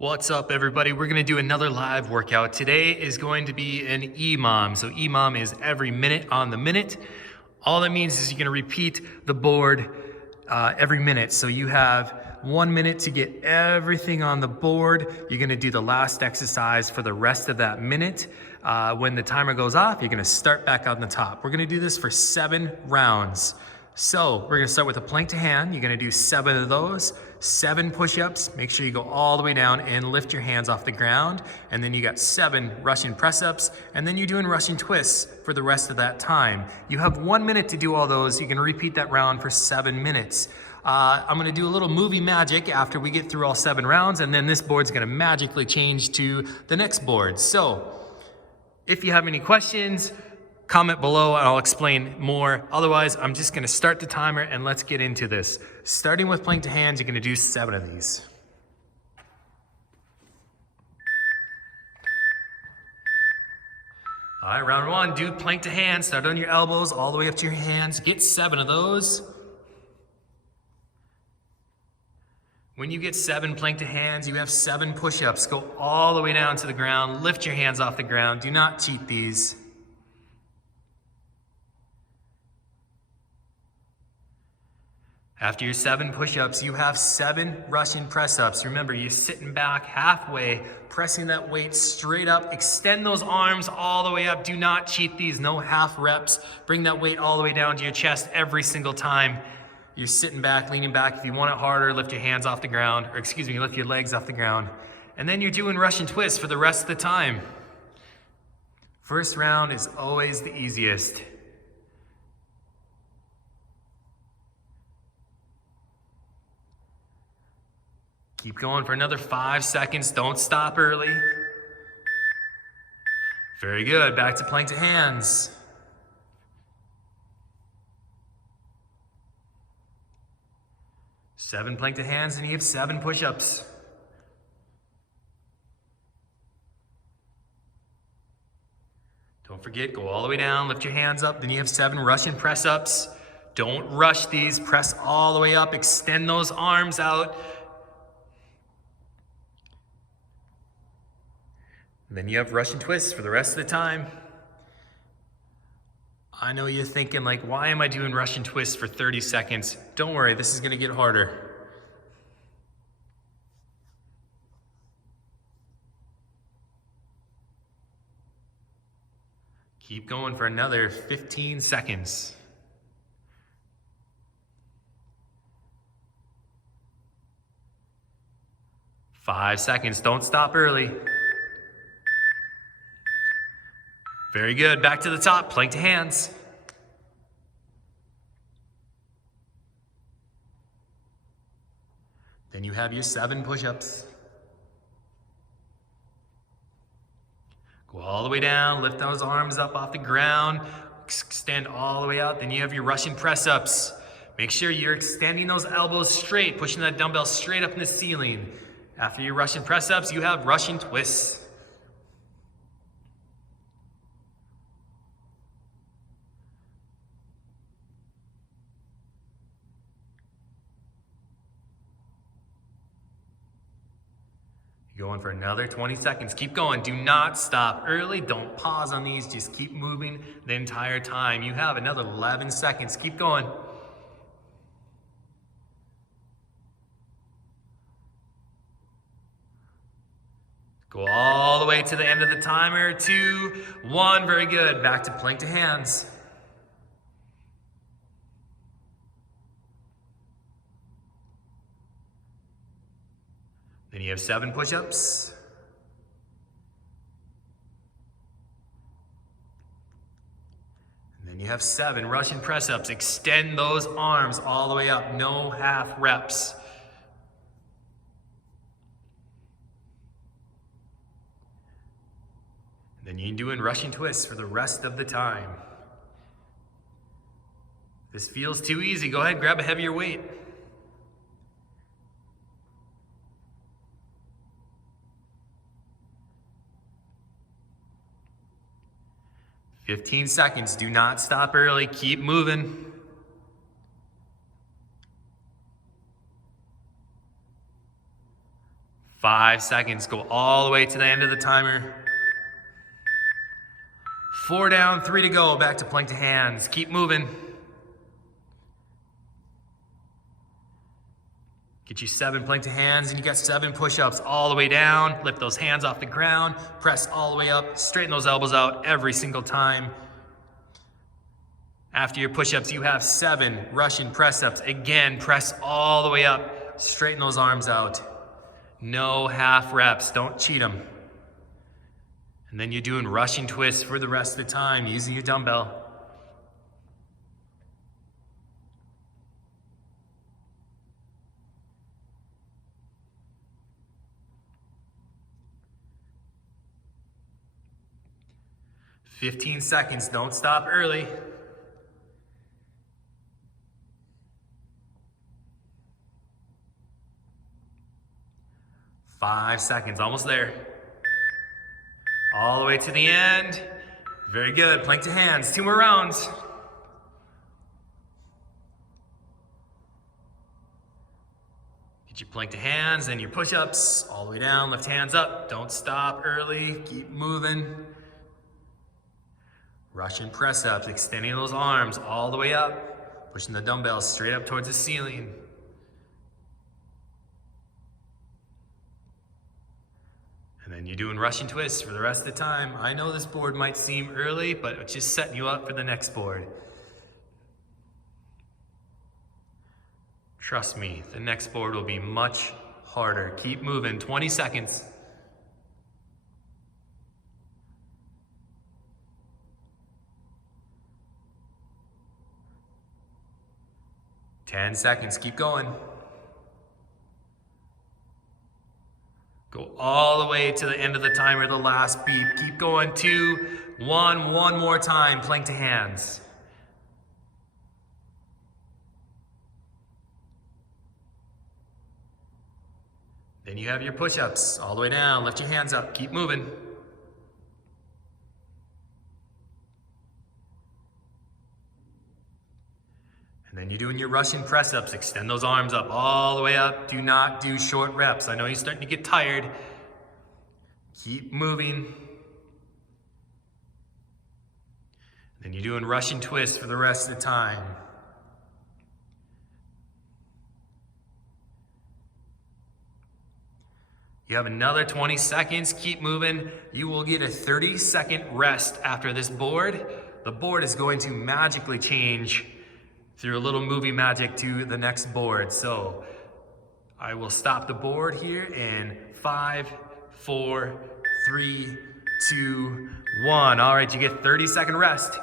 What's up, everybody? We're gonna do another live workout. Today is going to be an EMOM. So EMOM is every minute on the minute. All that means is you're gonna repeat the board every minute. So you have 1 minute to get everything on the board. You're gonna do the last exercise for the rest of that minute. When the timer goes off, you're gonna start back on the top. We're gonna do this for 7 rounds. So we're gonna start with a plank to hand. You're gonna do 7 of those, 7 push-ups. Make sure you go all the way down and lift your hands off the ground. And then you got 7 Russian press-ups. And then you're doing Russian twists for the rest of that time. You have 1 minute to do all those. You're gonna repeat that round for 7 minutes. I'm gonna do a little movie magic after we get through all 7 rounds, and then this board's gonna magically change to the next board. So if you have any questions, comment below and I'll explain more. Otherwise, I'm just gonna start the timer and let's get into this. Starting with plank to hands, you're gonna do 7 of these. All right, round 1, do plank to hands. Start on your elbows all the way up to your hands. Get 7 of those. When you get 7 plank to hands, you have 7 push-ups. Go all the way down to the ground. Lift your hands off the ground. Do not cheat these. After your 7 push-ups, you have 7 Russian press-ups. Remember, you're sitting back halfway, pressing that weight straight up. Extend those arms all the way up. Do not cheat these, no half reps. Bring that weight all the way down to your chest every single time. You're sitting back, leaning back. If you want it harder, lift your hands off the ground, or excuse me, lift your legs off the ground. And then you're doing Russian twists for the rest of the time. First round is always the easiest. Keep going for another 5 seconds. Don't stop early. Very good. Back to plank to hands. Seven plank to hands, and you have 7 push-ups. Don't forget, go all the way down, lift your hands up. Then you have 7 Russian press-ups. Don't rush these. Press all the way up. Extend those arms out. And then you have Russian twists for the rest of the time. I know you're thinking, like, why am I doing Russian twists for 30 seconds? Don't worry, this is gonna get harder. Keep going for another 15 seconds. Five seconds, don't stop early. Very good, back to the top, plank to hands. Then you have your 7 push-ups. Go all the way down, lift those arms up off the ground, extend all the way out. Then you have your Russian press-ups. Make sure you're extending those elbows straight, pushing that dumbbell straight up in the ceiling. After your Russian press-ups, you have Russian twists. Going for another 20 seconds. Keep going. Do not stop early. Don't pause on these. Just keep moving the entire time. You have another 11 seconds. Keep going. Go all the way to the end of the timer. 2, 1. Very good. Back to plank to hands. Then you have 7 push-ups. And then you have 7 Russian press-ups. Extend those arms all the way up. No half reps. And then you're doing Russian twists for the rest of the time. If this feels too easy, go ahead, grab a heavier weight. 15 seconds. Do not stop early. Keep moving. 5 seconds. Go all the way to the end of the timer. 4 down, 3 to go. Back to plank to hands. Keep moving. Get you 7 plank to hands, and you got 7 push-ups all the way down. Lift those hands off the ground. Press all the way up. Straighten those elbows out every single time. After your push-ups, you have 7 Russian press-ups. Again, press all the way up. Straighten those arms out. No half reps. Don't cheat them. And then you're doing Russian twists for the rest of the time using your dumbbell. "15 seconds. Don't stop early. "5 seconds. Almost there. All the way to the end. Very good. Plank to hands. 2 more rounds. Get your plank to hands, then your push-ups. All the way down. Left hands up. Don't stop early. Keep moving. Russian press-ups. Extending those arms all the way up. Pushing the dumbbells straight up towards the ceiling. And then you're doing Russian twists for the rest of the time. I know this board might seem early, but it's just setting you up for the next board. Trust me, the next board will be much harder. Keep moving. 20 seconds. "10 seconds. Keep going. Go all the way to the end of the timer, the last beep. Keep going. 2, 1, one more time. Plank to hands. Then you have your push-ups all the way down. Lift your hands up. Keep moving. And then you're doing your Russian press-ups. Extend those arms up all the way up. Do not do short reps. I know you're starting to get tired. Keep moving. Then you're doing Russian twists for the rest of the time. You have another 20 seconds. Keep moving. You will get a 30-second rest after this board. The board is going to magically change through a little movie magic to the next board. So I will stop the board here in 5, 4, 3, 2, 1. All right, you get 30-second rest.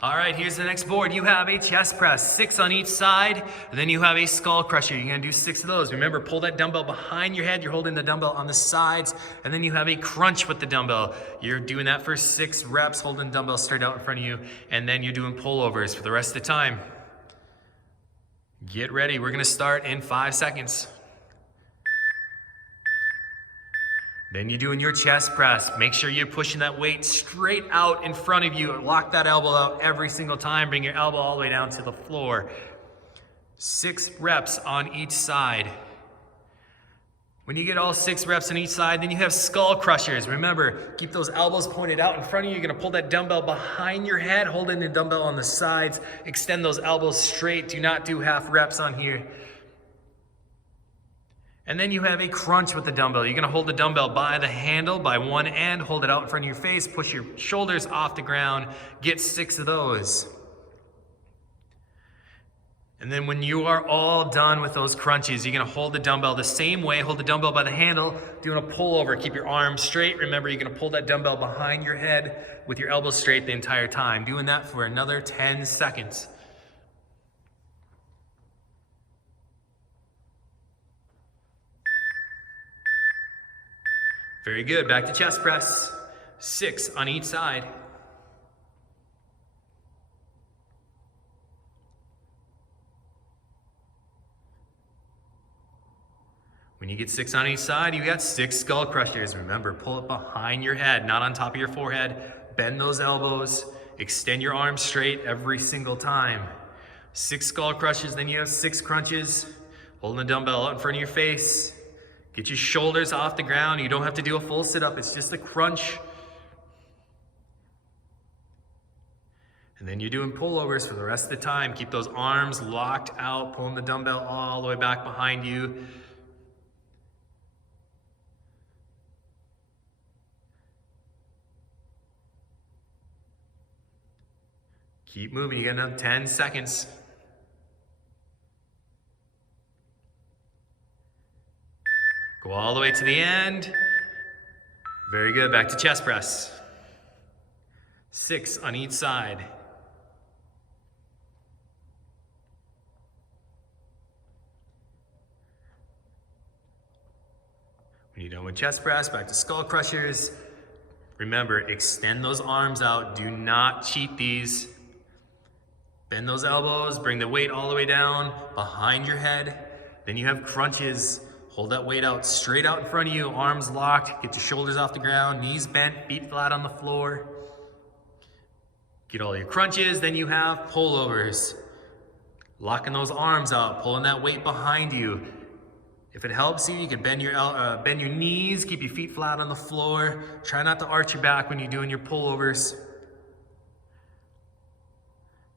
All right, here's the next board. You have a chest press, 6 on each side, and then you have a skull crusher. You're gonna do 6 of those. Remember, pull that dumbbell behind your head. You're holding the dumbbell on the sides, and then you have a crunch with the dumbbell. You're doing that for 6 reps, holding the dumbbell straight out in front of you, and then you're doing pullovers for the rest of the time. Get ready. We're gonna start in 5 seconds. Then you're doing your chest press. Make sure you're pushing that weight straight out in front of you. Lock that elbow out every single time. Bring your elbow all the way down to the floor. 6 reps on each side. When you get all 6 reps on each side, then you have skull crushers. Remember, keep those elbows pointed out in front of you. You're gonna pull that dumbbell behind your head, holding the dumbbell on the sides. Extend those elbows straight. Do not do half reps on here. And then you have a crunch with the dumbbell. You're gonna hold the dumbbell by the handle, by one end, hold it out in front of your face, push your shoulders off the ground, get 6 of those. And then when you are all done with those crunches, you're gonna hold the dumbbell the same way, hold the dumbbell by the handle, doing a pullover. Keep your arms straight. Remember, you're gonna pull that dumbbell behind your head with your elbows straight the entire time. Doing that for another 10 seconds. Very good. Back to chest press. 6 on each side. When you get 6 on each side, you got 6 skull crushers. Remember, pull it behind your head, not on top of your forehead. Bend those elbows. Extend your arms straight every single time. 6 skull crushers, then you have 6 crunches. Holding the dumbbell out in front of your face. Get your shoulders off the ground. You don't have to do a full sit-up. It's just a crunch. And then you're doing pullovers for the rest of the time. Keep those arms locked out, pulling the dumbbell all the way back behind you. Keep moving. You got another 10 seconds. Go all the way to the end. Very good. Back to chest press. 6 on each side. When you're done with chest press, back to skull crushers. Remember, extend those arms out. Do not cheat these. Bend those elbows, bring the weight all the way down behind your head. Then you have crunches. Hold that weight out straight out in front of you, arms locked. Get your shoulders off the ground, knees bent, feet flat on the floor. Get all your crunches. Then you have pullovers. Locking those arms out, pulling that weight behind you. If it helps you, you can bend your knees, keep your feet flat on the floor. Try not to arch your back when you're doing your pullovers.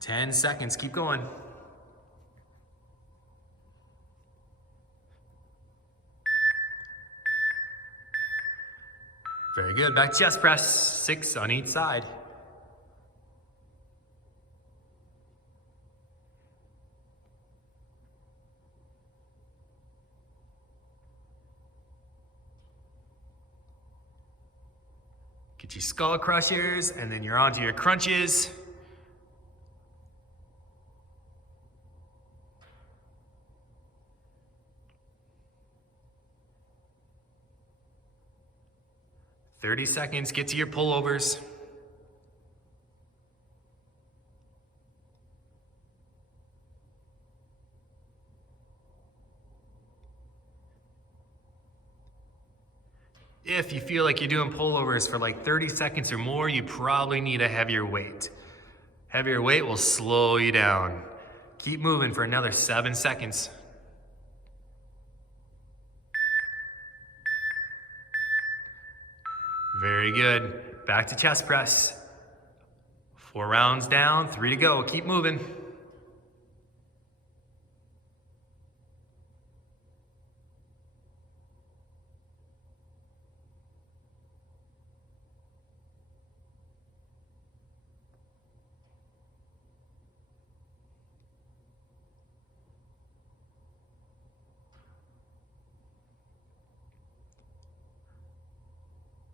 10 seconds, keep going. Very good, back to chest press, 6 on each side. Get your skull crushers, and then you're onto your crunches. "30 seconds, get to your pullovers. If you feel like you're doing pullovers for like 30 seconds or more, you probably need a heavier weight. Heavier weight will slow you down. Keep moving for another 7 seconds. Very good. Back to chest press. 4 rounds down, 3 to go. Keep moving.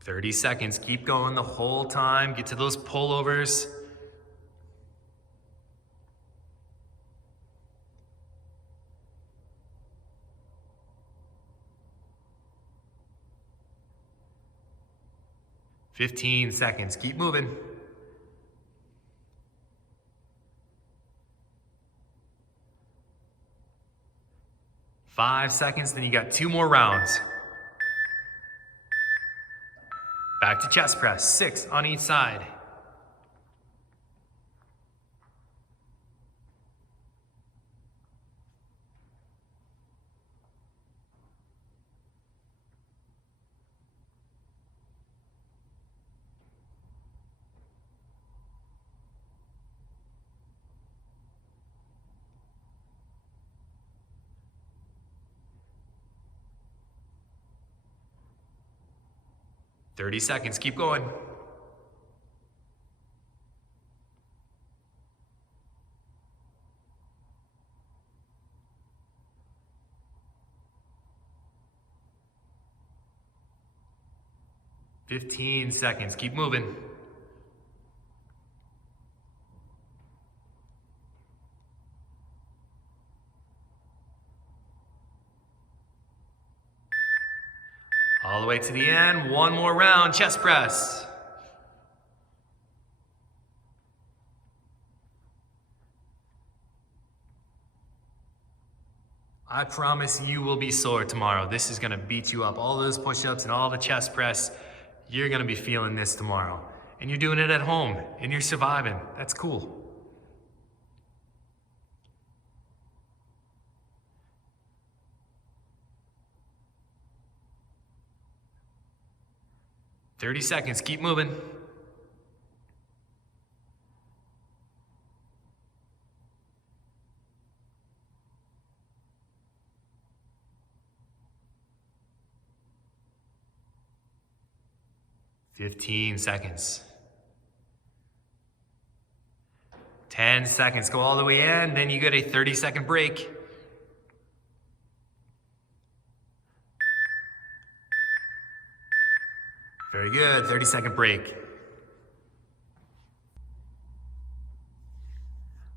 "30 seconds, keep going the whole time. Get to those pullovers. "15 seconds, keep moving. "5 seconds, then you got 2 more rounds. Back to chest press, 6 on each side. "30 seconds, keep going. "15 seconds, keep moving. All the way to the end, 1 more round, chest press. I promise you will be sore tomorrow. This is gonna beat you up. All those push-ups and all the chest press, you're gonna be feeling this tomorrow. And you're doing it at home, and you're surviving. That's cool. 30 seconds, keep moving. $15 seconds. 10 seconds, go all the way in, then you get a 30-second break. Very good, 30-second break.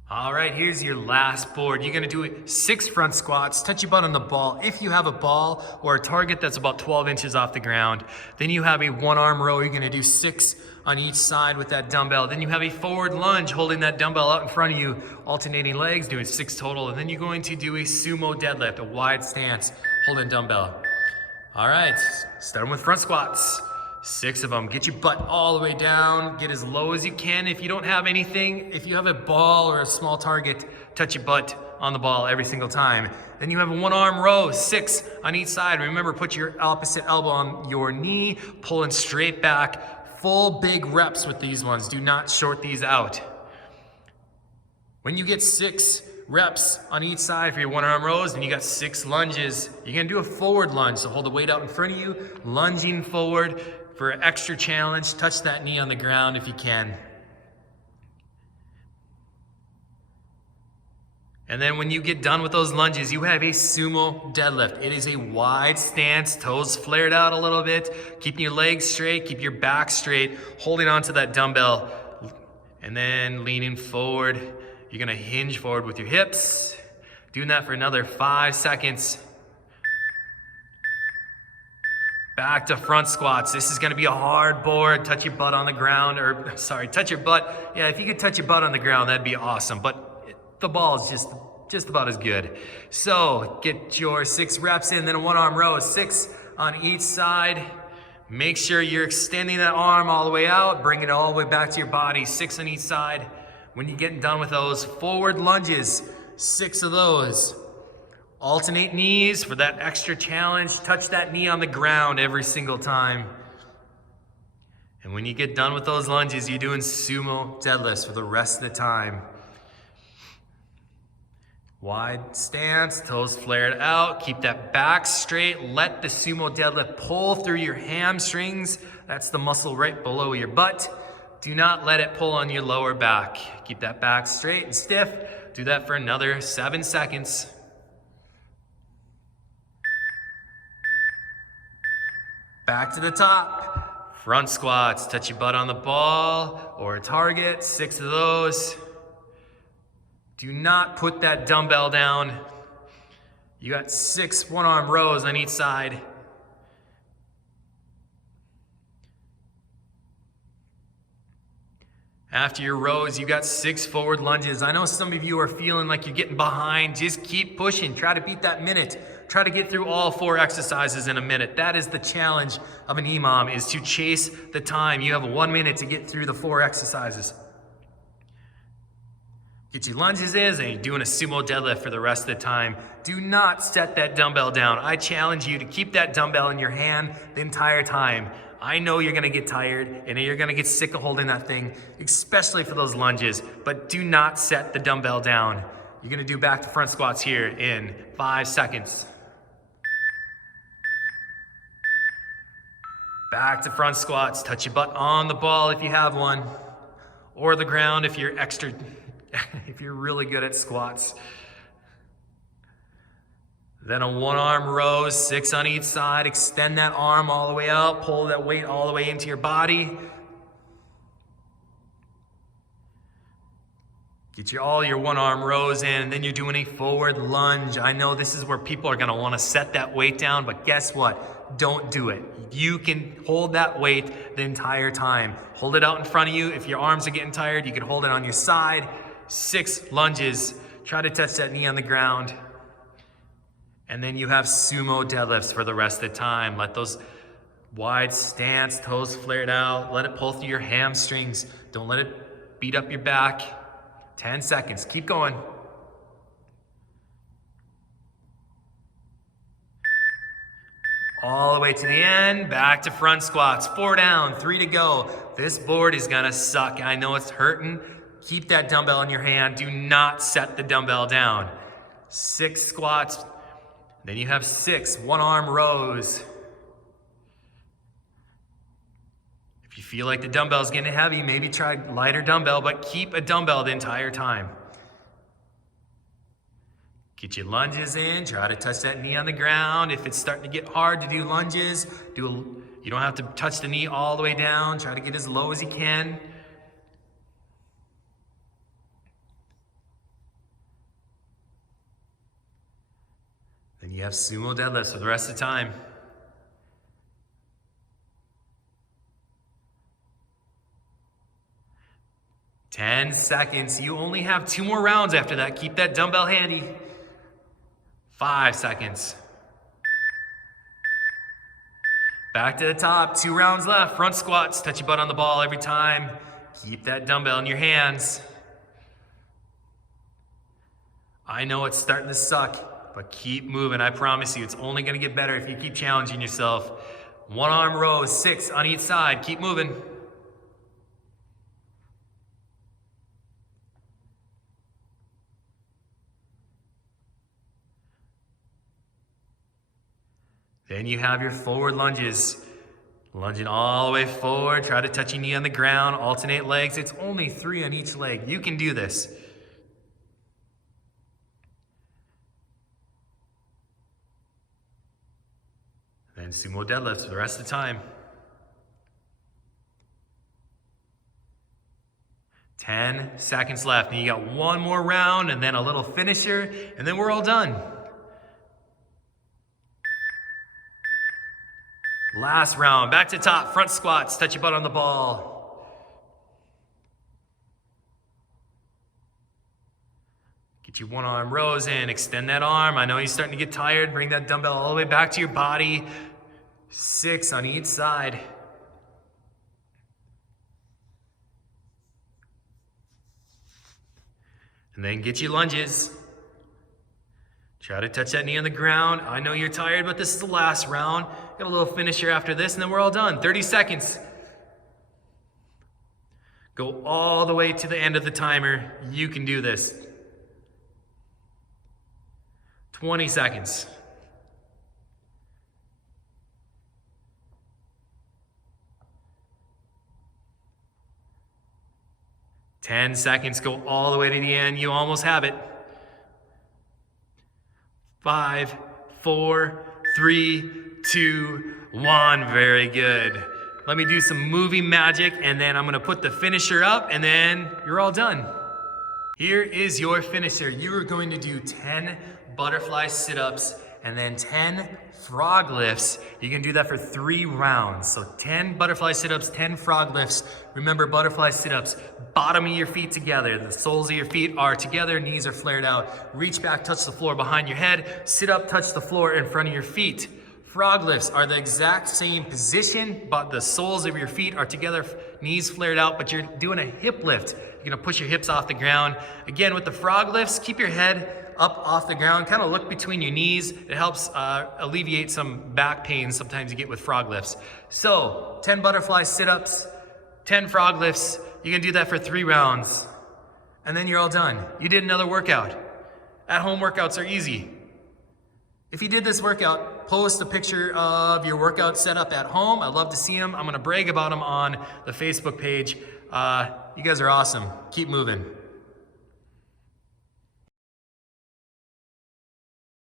All right, here's your last board. You're gonna do 6 front squats, touch your butt on the ball. If you have a ball or a target that's about 12 inches off the ground, then you have a 1-arm row. You're gonna do 6 on each side with that dumbbell. Then you have a forward lunge, holding that dumbbell out in front of you, alternating legs, doing 6 total. And then you're going to do a sumo deadlift, a wide stance, holding dumbbell. All right, starting with front squats. 6 of them. Get your butt all the way down. Get as low as you can. If you don't have anything, if you have a ball or a small target, touch your butt on the ball every single time. Then you have a 1-arm row, 6 on each side. Remember, put your opposite elbow on your knee, pulling straight back. Full big reps with these ones. Do not short these out. When you get 6 reps on each side for your 1-arm rows, and you got 6 lunges, you're gonna do a forward lunge. So hold the weight out in front of you, lunging forward. For an extra challenge, touch that knee on the ground if you can. And then when you get done with those lunges, you have a sumo deadlift. It is a wide stance, toes flared out a little bit, keeping your legs straight, keep your back straight, holding onto that dumbbell, and then leaning forward. You're gonna hinge forward with your hips. Doing that for another 5 seconds. Back to front squats. This is gonna be a hard board. Touch your butt on the ground, or sorry, touch your butt. Yeah, if you could touch your butt on the ground, that'd be awesome, but the ball is just about as good. So get your 6 reps in, then a 1-arm row, 6 on each side. Make sure you're extending that arm all the way out, bring it all the way back to your body, 6 on each side. When you're getting done with those, forward lunges, 6 of those. Alternate knees for that extra challenge. Touch that knee on the ground every single time. And when you get done with those lunges, you're doing sumo deadlifts for the rest of the time. Wide stance, toes flared out. Keep that back straight. Let the sumo deadlift pull through your hamstrings. That's the muscle right below your butt. Do not let it pull on your lower back. Keep that back straight and stiff. Do that for another 7 seconds. Back to the top. Front squats. Touch your butt on the ball or a target. 6 of those. Do not put that dumbbell down. You got 6 1-arm rows on each side. After your rows, you got 6 forward lunges. I know some of you are feeling like you're getting behind. Just keep pushing. Try to beat that minute. Try to get through all 4 exercises in a minute. That is the challenge of an EMOM, is to chase the time. You have 1 minute to get through the 4 exercises. Get your lunges in, and you're doing a sumo deadlift for the rest of the time. Do not set that dumbbell down. I challenge you to keep that dumbbell in your hand the entire time. I know you're gonna get tired and you're gonna get sick of holding that thing, especially for those lunges, but do not set the dumbbell down. You're gonna do back to front squats here in 5 seconds. Back to front squats. Touch your butt on the ball if you have one, or the ground if you're if you're really good at squats. Then a 1-arm row, 6 on each side. Extend that arm all the way out. Pull that weight all the way into your body. Get all your 1-arm rows in, and then you're doing a forward lunge. I know this is where people are gonna wanna set that weight down, but guess what? Don't do it. You can hold that weight the entire time. Hold it out in front of you. If your arms are getting tired, you can hold it on your side. 6 lunges. Try to touch that knee on the ground. And then you have sumo deadlifts for the rest of the time. Let those wide stance, toes flared out. Let it pull through your hamstrings. Don't let it beat up your back. 10 seconds. Keep going. All the way to the end, back to front squats. 4 down, 3 to go. This board is gonna suck. I know it's hurting. Keep that dumbbell in your hand. Do not set the dumbbell down. 6 squats. Then you have 6 one-arm rows. If you feel like the dumbbell's getting heavy, maybe try lighter dumbbell, but keep a dumbbell the entire time. Get your lunges in, try to touch that knee on the ground. If it's starting to get hard to do lunges, you don't have to touch the knee all the way down. Try to get as low as you can. Then you have sumo deadlifts for the rest of the time. Ten seconds. You only have 2 more rounds after that. Keep that dumbbell handy. 5 seconds. Back to the top, 2 rounds left. Front squats, touch your butt on the ball every time. Keep that dumbbell in your hands. I know it's starting to suck, but keep moving. I promise you, it's only gonna get better if you keep challenging yourself. 1-arm rows, 6 on each side. Keep moving. Then you have your forward lunges. Lunging all the way forward. Try to touch your knee on the ground. Alternate legs. It's only 3 on each leg. You can do this. Then sumo deadlifts for the rest of the time. 10 seconds left. And you got 1 more round and then a little finisher. And then we're all done. Last round, back to top, front squats, touch your butt on the ball. Get your 1-arm rows in, extend that arm. I know you're starting to get tired. Bring that dumbbell all the way back to your body. 6 on each side. And then get your lunges. Try to touch that knee on the ground. I know you're tired, but this is the last round. Got a little finisher after this, and then we're all done. 30 seconds. Go all the way to the end of the timer. You can do this. 20 seconds. Ten seconds. Go all the way to the end. You almost have it. 5, 4, 3, 2, 1. Very good. Let me do some movie magic, and then I'm gonna put the finisher up, and then you're all done. Here is your finisher. You are going to do 10 butterfly sit-ups and then 10 frog lifts. You can do that for 3 rounds. So 10 butterfly sit-ups, 10 frog lifts. Remember, butterfly sit-ups, bottom of your feet together. The soles of your feet are together, knees are flared out. Reach back, touch the floor behind your head. Sit up, touch the floor in front of your feet. Frog lifts are the exact same position, but the soles of your feet are together, knees flared out, but you're doing a hip lift. You're gonna push your hips off the ground. Again, with the frog lifts, keep your head up off the ground, kind of look between your knees. It helps alleviate some back pain sometimes you get with frog lifts. So 10 butterfly sit-ups, 10 frog lifts. You can do that for 3 rounds, and then you're all done. You did another workout. At-home workouts are easy. If you did this workout, post a picture of your workout setup at home. I'd love to see them. I'm gonna brag about them on the Facebook page. You guys are awesome. Keep moving.